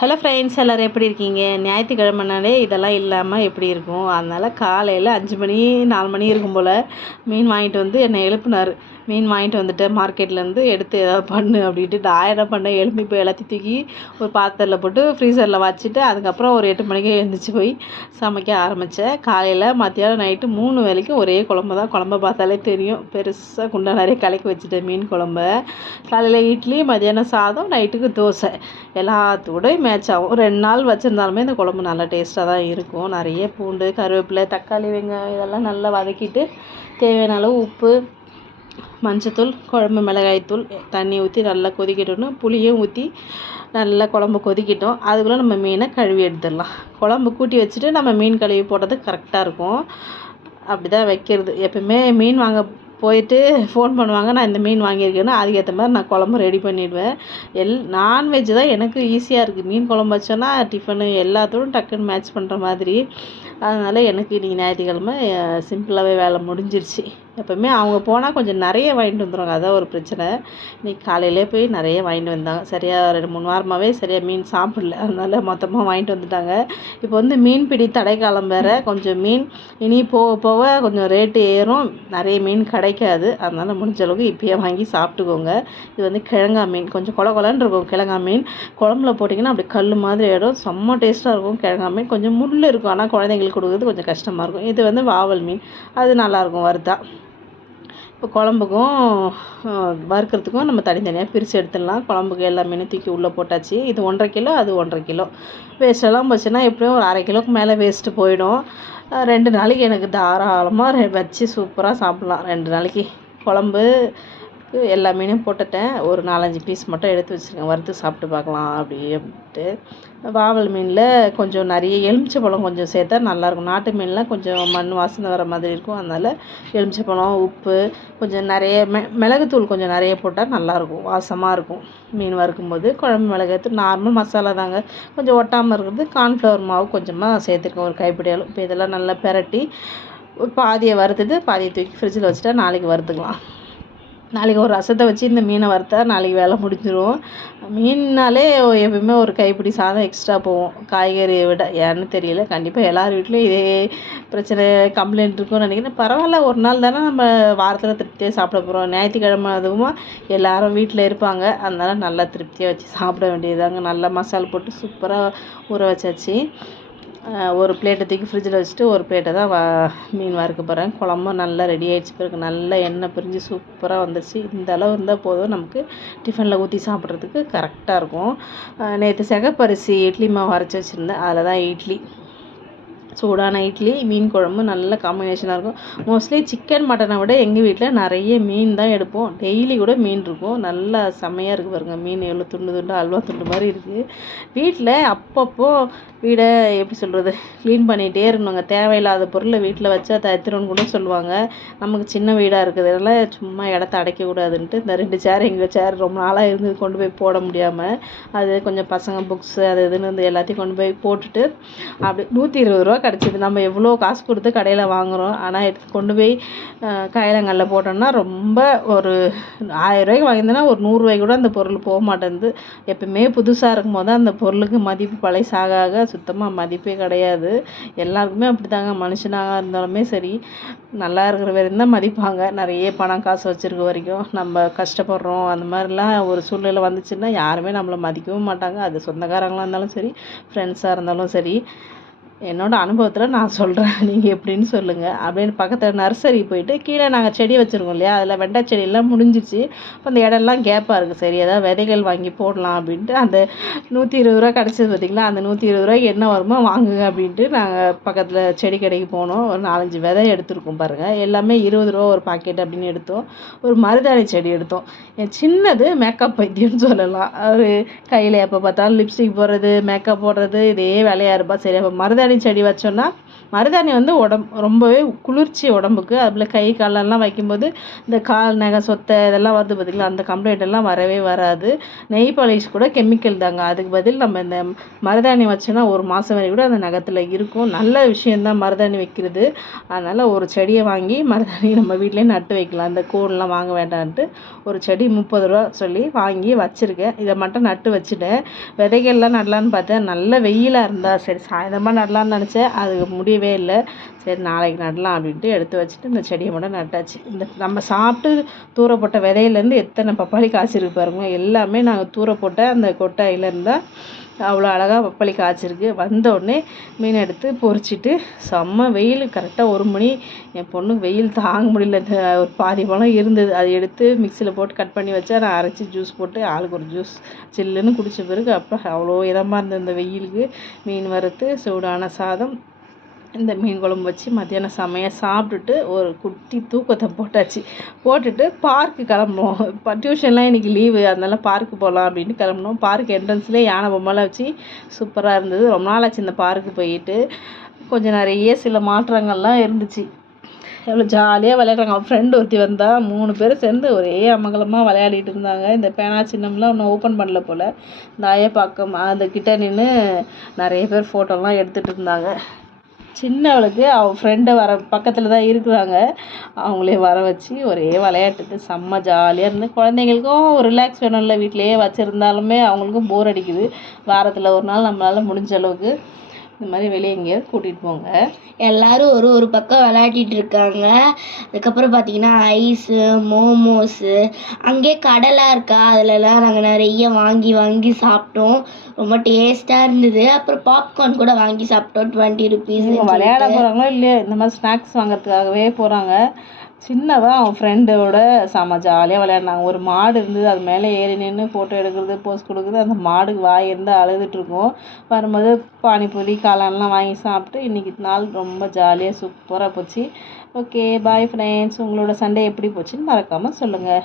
Hello friends எல்லோரும் எப்படி இருக்கீங்க? ஞாயிற்றுக்கிழமைனாலே இதெல்லாம் இல்லாமல் எப்படி இருக்கும்? அதனால் காலையில் அஞ்சு மணி நாலு மணி இருக்கும் போல் மீன் வாங்கிட்டு வந்து என்னை எழுப்புனார். மீன் வாங்கிட்டு வந்துட்டு மார்க்கெட்லேருந்து எடுத்து ஏதாவது பண்ணு அப்படின்ட்டு நான் என்ன பண்ணேன்? எலும்பி போய் எல்லாத்தையும் தூக்கி ஒரு பாத்திரத்தில் போட்டு ஃப்ரீசரில் வச்சுட்டு அதுக்கப்புறம் ஒரு எட்டு மணிக்கே எழுந்திரிச்சி போய் சமைக்க ஆரம்பித்தேன் காலையில் மத்தியானம் நைட்டு மூணு வேலைக்கும் ஒரே குழம்பு தான். குழம்ப பார்த்தாலே தெரியும். பெருசாக குண்டா நிறைய கலக்கி வச்சுட்டேன் மீன் குழம்ப. காலையில் இட்லி மத்தியானம் சாதம் நைட்டுக்கு தோசை. எல்லாத்தோடய மேட்ச் ஆகும். ரெண்டு நாள் வச்சுருந்தாலுமே இந்த குழம்பு நல்லா டேஸ்ட்டாக தான் இருக்கும். நிறைய பூண்டு கருவேப்பிலை தக்காளி வெங்காயம் இதெல்லாம் நல்லா வதக்கிட்டு தேவையான அளவு உப்பு மஞ்சத்தூள் குழம்பு மிளகாய்த்தூள் தண்ணி ஊற்றி நல்லா கொதிக்கட்டும்னு புளியும் ஊற்றி நல்லா குழம்பு கொதிக்கட்டும். அதுக்குள்ளே நம்ம மீனை கழுவி எடுத்துடலாம். குழம்பு கூட்டி வச்சுட்டு நம்ம மீன் கழுவி போடுறது கரெக்டாக இருக்கும். அப்படி தான் வைக்கிறது. எப்போயுமே மீன் வாங்க போயிட்டு ஃபோன் பண்ணுவாங்க நான் இந்த மீன் வாங்கியிருக்கேன்னா அதுக்கேற்ற மாதிரி நான் குழம்பு ரெடி பண்ணிவிடுவேன் எல் நான்வெஜ் தான் எனக்கு ஈஸியாக இருக்குது மீன் குழம்பு வச்சோன்னா டிஃபனு எல்லாத்தோடும் டக்குன்னு மேட்ச் பண்ணுற மாதிரி. அதனால் எனக்கு இன்றைக்கி ஞாயிற்றுக்கிழமை சிம்பிளாகவே வேலை முடிஞ்சிருச்சு. எப்போவுமே அவங்க போனால் கொஞ்சம் நிறைய வாங்கிட்டு வந்துடுவாங்க அதான் ஒரு பிரச்சனை. இன்றைக்கி காலையிலே போய் நிறைய வாங்கிட்டு வந்தாங்க. சரியாக ரெண்டு மூணு வாரமாகவே சரியாக மீன் சாப்பிடல. அதனால் மொத்தமாக வாங்கிட்டு வந்துட்டாங்க. இப்போ வந்து மீன் பிடி தடைக்காலம் வேறு. கொஞ்சம் மீன் இனி போக போக கொஞ்சம் ரேட்டு ஏறும். நிறைய மீன் கிடைக்காது. அதனால் முடிஞ்ச அளவுக்கு இப்போயே வாங்கி சாப்பிட்டுக்கோங்க. இது வந்து கிழங்கா மீன். கொஞ்சம் கொல கொலன்னு இருக்கும் கிழங்கா மீன். குழம்புல போட்டிங்கன்னா அப்படி கல் மாதிரி ஆகிடும் செம்ம டேஸ்ட்டாக இருக்கும் கிழங்கா மீன். கொஞ்சம் முள் இருக்கும். ஆனால் குழந்தைங்களுக்கு கொடுக்குறது கொஞ்சம் கஷ்டமாக இருக்கும். இது வந்து வாவல் மீன். அது நல்லாயிருக்கும் வறுத்தா. இப்போ குழம்புக்கும் வறுக்கிறதுக்கும் நம்ம தனித்தனியாக பிரித்து எடுத்துடலாம். குழம்புக்கு எல்லா மீனும் தூக்கி உள்ளே போட்டாச்சு. இது ஒன்றரை கிலோ அது ஒன்றரை கிலோ. வேஸ்ட்டெல்லாம் போச்சுன்னா எப்படியும் ஒரு அரை கிலோவுக்கு மேலே வேஸ்ட்டு போயிடும். ரெண்டு நாளைக்கு எனக்கு தாராளமாக வச்சு சூப்பராக சாப்பிட்லாம். ரெண்டு நாளைக்கு குழம்பு எல்லா மீனையும் போட்டுட்டேன். ஒரு நாலஞ்சு பீஸ் மட்டும் எடுத்து வச்சுருக்கேன். வறுத்து சாப்பிட்டு பார்க்கலாம் அப்படி அப்படின்ட்டு. வாவல் மீனில் கொஞ்சம் நிறைய எலுமிச்சை கொஞ்சம் சேர்த்தா நல்லாயிருக்கும். நாட்டு மீன்லாம் கொஞ்சம் மண் வாசனை வர மாதிரி இருக்கும். அதனால் எலுமிச்சை பழம் உப்பு கொஞ்சம் நிறைய மெ மிளகுத்தூள் கொஞ்சம் நிறைய போட்டால் நல்லாயிருக்கும். வாசமாக இருக்கும். மீன் வறுக்கும்போது குழம்பு மிளகாய்த்தூள் நார்மல் மசாலா தாங்க. கொஞ்சம் ஒட்டாமல் இருக்கிறது கார்ன்ஃப்ளவர் மாவு கொஞ்சமாக சேர்த்துருக்கேன். ஒரு கைப்பிடி அளவு. இப்போ இதெல்லாம் நல்லா பெரட்டி பாதியை வறுத்துட்டு பாதியை தூக்கி ஃப்ரிட்ஜில் வச்சுட்டா நாளைக்கு வறுத்துக்கலாம். நாளைக்கு ஒரு ரசத்தை வச்சு இந்த மீனை வறுத்தா நாளைக்கு வேலை முடிஞ்சிடும் மீன்னாலே எப்பவுமே ஒரு கைப்பிடி சாதம் எக்ஸ்ட்ரா போகும். காய்கறியை விட. ஏன்னு தெரியல. கண்டிப்பாக எல்லார் வீட்லேயும் இதே பிரச்சனை கம்ப்ளைண்ட் இருக்கும்னு நினைக்கிறேன். பரவாயில்ல. ஒரு நாள் தானே நம்ம வாரத்தில் திருப்தியாக சாப்பிட போகிறோம் ஞாயிற்றுக்கிழமை அதுவும் எல்லோரும் வீட்டில் இருப்பாங்க. அதனால் நல்லா திருப்தியாக வச்சு சாப்பிட வேண்டியதாங்க நல்லா மசாலா போட்டு சூப்பராக ஊற வச்சாச்சு. ஒரு பிளேட்டை தூக்கி ஃப்ரிட்ஜில் வச்சுட்டு ஒரு பிளேட்டை தான் வா மீன் வறுக்க போகிறேன் குழம்பும் நல்லா ரெடி ஆகிடுச்சு பிறகு நல்லா எண்ணெய் பிரிஞ்சு சூப்பராக வந்துடுச்சு இந்த அளவு இருந்தால் போதும் நமக்கு டிஃபனில் ஊற்றி சாப்பிட்றதுக்கு கரெக்டாக இருக்கும். நேற்று சிகப்பரிசி இட்லி மாவு அரைச்சி வச்சுருந்தேன். அதில் தான் இட்லி. சூடான இட்லி மீன் குழம்பு நல்ல காம்பினேஷனாக இருக்கும். மோஸ்ட்லி சிக்கன் மட்டனை விட எங்கள் வீட்டில் நிறைய மீன் தான் எடுப்போம். டெய்லி கூட மீன் இருக்கும். நல்லா செம்மையாக இருக்குது பாருங்கள் மீன் எவ்வளோ துண்டு துண்டு அல்வா துண்டு மாதிரி இருக்குது வீட்டில் அப்பப்போ வீடை எப்படி சொல்கிறது க்ளீன் பண்ணிகிட்டே இருக்கணுங்க. தேவையில்லாத பொருளை வீட்டில் வச்சா தத்திரம்னு கூட சொல்லுவாங்க. நமக்கு சின்ன வீடாக இருக்கிறதுனால சும்மா இடத்த அடைக்கக்கூடாதுன்ட்டு இந்த ரெண்டு சேர் எங்கள் சேர் ரொம்ப நாளாக இருந்து கொண்டு போய் போட முடியாமல் அது கொஞ்சம் பசங்க புக்ஸு அது இதுன்னு வந்து எல்லாத்தையும் கொண்டு போய் போட்டுட்டு அப்படி நூற்றி இருபது ரூபா கிடச்சிது. நம்ம எவ்வளோ காசு கொடுத்து கடையில் வாங்குகிறோம் ஆனால் எடுத்து கொண்டு போய் கையிலங்களில் போட்டோம்னா ரொம்ப ஒரு ஆயிரரூவாய்க்கு வாங்கியிருந்தேன்னா ஒரு நூறுரூவாய்க்கு கூட அந்த பொருள் போக மாட்டேங்குது எப்பவுமே புதுசாக இருக்கும்போது அந்த பொருளுக்கு மதிப்பு பழைசாக ஆக சுத்தமாக மதிப்பே கிடையாது. எல்லாருக்குமே அப்படி தாங்க மனுஷனாக இருந்தாலுமே சரி நல்லா இருக்கிற வரையும் தான் மதிப்பாங்க. நிறைய பணம் காசு வச்சுருக்க வரைக்கும் நம்ம கஷ்டப்படுறோம். அந்த மாதிரிலாம் ஒரு சூழ்நிலை வந்துச்சுன்னா யாருமே நம்மளை மதிக்கவும் மாட்டாங்க. அது சொந்தக்காரங்களாக இருந்தாலும் சரி ஃப்ரெண்ட்ஸாக இருந்தாலும் சரி. என்னோடய அனுபவத்தில் நான் சொல்கிறேன் நீங்கள் எப்படின்னு சொல்லுங்கள் அப்படின்னு பக்கத்தில் நர்சரி போயிட்டு கீழே நாங்கள் செடி வச்சுருக்கோம் இல்லையா? அதில் வெண்டை செடியெல்லாம் முடிஞ்சிச்சு அப்போ அந்த இடம்லாம் கேப்பாக இருக்குது சரி ஏதாவது விதைகள் வாங்கி போடலாம் அப்படின்ட்டு அந்த நூற்றி இருபது ரூபா கிடச்சிது பார்த்திங்களா அந்த நூற்றி இருபது ரூபாய்க்கு என்ன வருமோ வாங்குங்க அப்படின்ட்டு நாங்கள் பக்கத்தில் செடி கடைக்கு போனோம். ஒரு நாலஞ்சு விதை எடுத்துருக்கோம் பாருங்கள் எல்லாமே இருபது ரூபா ஒரு பாக்கெட் அப்படின்னு எடுத்தோம். ஒரு மருதாணி செடி எடுத்தோம். என் சின்னது மேக்கப் பைத்தியம்னு சொல்லலாம். ஒரு கையில் எப்போ பார்த்தாலும் லிப்ஸ்டிக் போடுறது மேக்கப் போடுறது இதே வேலையாக இருப்பா. சரி அப்போ மருதாணி மருதாணி செடி வச்சோன்னா மருதாணி வந்து உடம்பு ரொம்பவே குளிர்ச்சி உடம்புக்கு அதில் கை காலெல்லாம் வைக்கும்போது இந்த கால் நகை சொத்தை இதெல்லாம் வருது பார்த்திங்களா அந்த கம்ப்ளைண்ட் எல்லாம் வரவே வராது. நெய் பாலிஷ் கூட கெமிக்கல் தாங்க. அதுக்கு பதில் நம்ம இந்த மருதாணி வச்சோன்னா ஒரு மாதம் வரை கூட அந்த நகத்தில் இருக்கும். நல்ல விஷயந்தான் மருதாணி வைக்கிறது. அதனால் ஒரு செடியை வாங்கி மருதாணி நம்ம வீட்டிலே நட்டு வைக்கலாம். இந்த கோன்லாம் வாங்க வேண்டான்ட்டு ஒரு செடி முப்பது ரூபா சொல்லி வாங்கி வச்சுருக்கேன். இதை மட்டும் நட்டு வச்சுட்டேன். விதைகள்லாம் நடலான்னு பார்த்தேன் நல்ல வெயிலாக இருந்தால் சரி சாயந்தரமாக நடலான்னு நினச்சேன். அது முடியவே இல்லை. சரி நாளைக்கு நடலாம் அப்படின்ட்டு எடுத்து வச்சுட்டு இந்த செடியை மட்டும் நட்டாச்சு. இந்த நம்ம சாப்பிட்டு தூர போட்ட விதையிலேருந்து எத்தனை பப்பாளி காய்ச்சிருக்கு பாருங்க. எல்லாமே நாங்கள் தூர போட்ட அந்த கொட்டாயிலேருந்து தான் அவ்வளோ அழகாக பப்பாளி காய்ச்சிருக்கு. வந்தோடனே மீன் எடுத்து பொறிச்சிட்டு செம்ம வெயில். கரெக்டாக ஒரு மணி என் பொண்ணுக்கு வெயில் தாங்க முடியல. இந்த ஒரு பாதி பழம் இருந்தது. அதை எடுத்து மிக்சியில் போட்டு கட் பண்ணி வச்சா நான் அரைச்சி ஜூஸ் போட்டு ஆளுக்கு ஒரு ஜூஸ் சில்லுன்னு குடித்த பிறகு அப்போ அவ்வளோ இதமாக இருந்தது இந்த வெயிலுக்கு. மீன் வறுத்து சூடான சாதம். இந்த மீன் குழம்பு வச்சு மத்தியானம் செமையாக சாப்பிட்டுட்டு ஒரு குட்டி தூக்கத்தை போட்டாச்சு. போட்டுட்டு பார்க்கு கிளம்புனோம் இப்போ டியூஷன்லாம் இன்றைக்கி லீவு அதனால பார்க்கு போகலாம் அப்படின்னு கிளம்புனோம். பார்க் என்ட்ரன்ஸ்லேயே யானை பொம்மைலாம் வச்சு சூப்பராக இருந்தது. ரொம்ப நாள் ஆச்சு இந்த பார்க்கு போயிட்டு. கொஞ்சம் நிறைய சில மாற்றங்கள்லாம் இருந்துச்சு. எவ்வளோ ஜாலியாக விளையாடுறாங்க. அவன் ஃப்ரெண்டு ஒருத்தி வந்தால் மூணு பேர் சேர்ந்து ஒரே அமங்கலமாக விளையாடிட்டு இருந்தாங்க. இந்த பேனா சின்னம்லாம் ஒன்றும் ஓப்பன் பண்ணல போல். இந்த அயப்பாக்கம் அந்த கிட்ட நின்று நிறைய பேர் ஃபோட்டோலாம் எடுத்துகிட்டு இருந்தாங்க. சின்னவளுக்கு அவள் ஃப்ரெண்டை வர பக்கத்தில் தான் இருக்கிறாங்க. அவங்களே வர வச்சு ஒரே விளையாட்டுக்கு செம்ம ஜாலியாக இருந்து குழந்தைங்களுக்கும் ஒரு ரிலாக்ஸ் வேணும்ல வீட்டிலையே வச்சுருந்தாலுமே அவங்களுக்கும் போர் அடிக்குது. வாரத்தில் ஒரு நாள் நம்மளால் முடிஞ்ச அளவுக்கு இந்த மாதிரி வெளியே எங்கேயாவது கூட்டிகிட்டு போங்க. எல்லாரும் ஒரு ஒரு பக்கம் விளையாடிட்டு இருக்காங்க. அதுக்கப்புறம் பார்த்தீங்கன்னா ஐஸு மோமோஸு அங்கேயே கடலாக இருக்கா? அதுலலாம் நாங்கள் நிறைய வாங்கி வாங்கி சாப்பிட்டோம். ரொம்ப டேஸ்ட்டாக இருந்தது. அப்புறம் பாப்கார்ன் கூட வாங்கி சாப்பிட்டோம். டுவெண்ட்டி ருபீஸ் விளையாட போகிறாங்களோ இல்லையோ? இந்த மாதிரி ஸ்நாக்ஸ் வாங்குறதுக்காகவே போகிறாங்க சின்னவன் அவன் ஃப்ரெண்டோட செம ஜாலியாக விளையாடினாங்க. ஒரு மாடு இருந்தது. அது மேலே ஏறி நின்று ஃபோட்டோ எடுக்கிறது போஸ் கொடுக்குறது. அந்த மாடுக்கு வாய் இருந்து அழுதுட்டு இருக்கும். வரும்போது பானிபூரி காளான்லாம் வாங்கி சாப்பிட்டு இன்றைக்கி நாள் ரொம்ப ஜாலியாக சூப்பராக போச்சு. ஓகே பாய் ஃப்ரெண்ட்ஸ் உங்களோட சண்டே எப்படி போச்சுன்னு மறக்காமல் சொல்லுங்கள்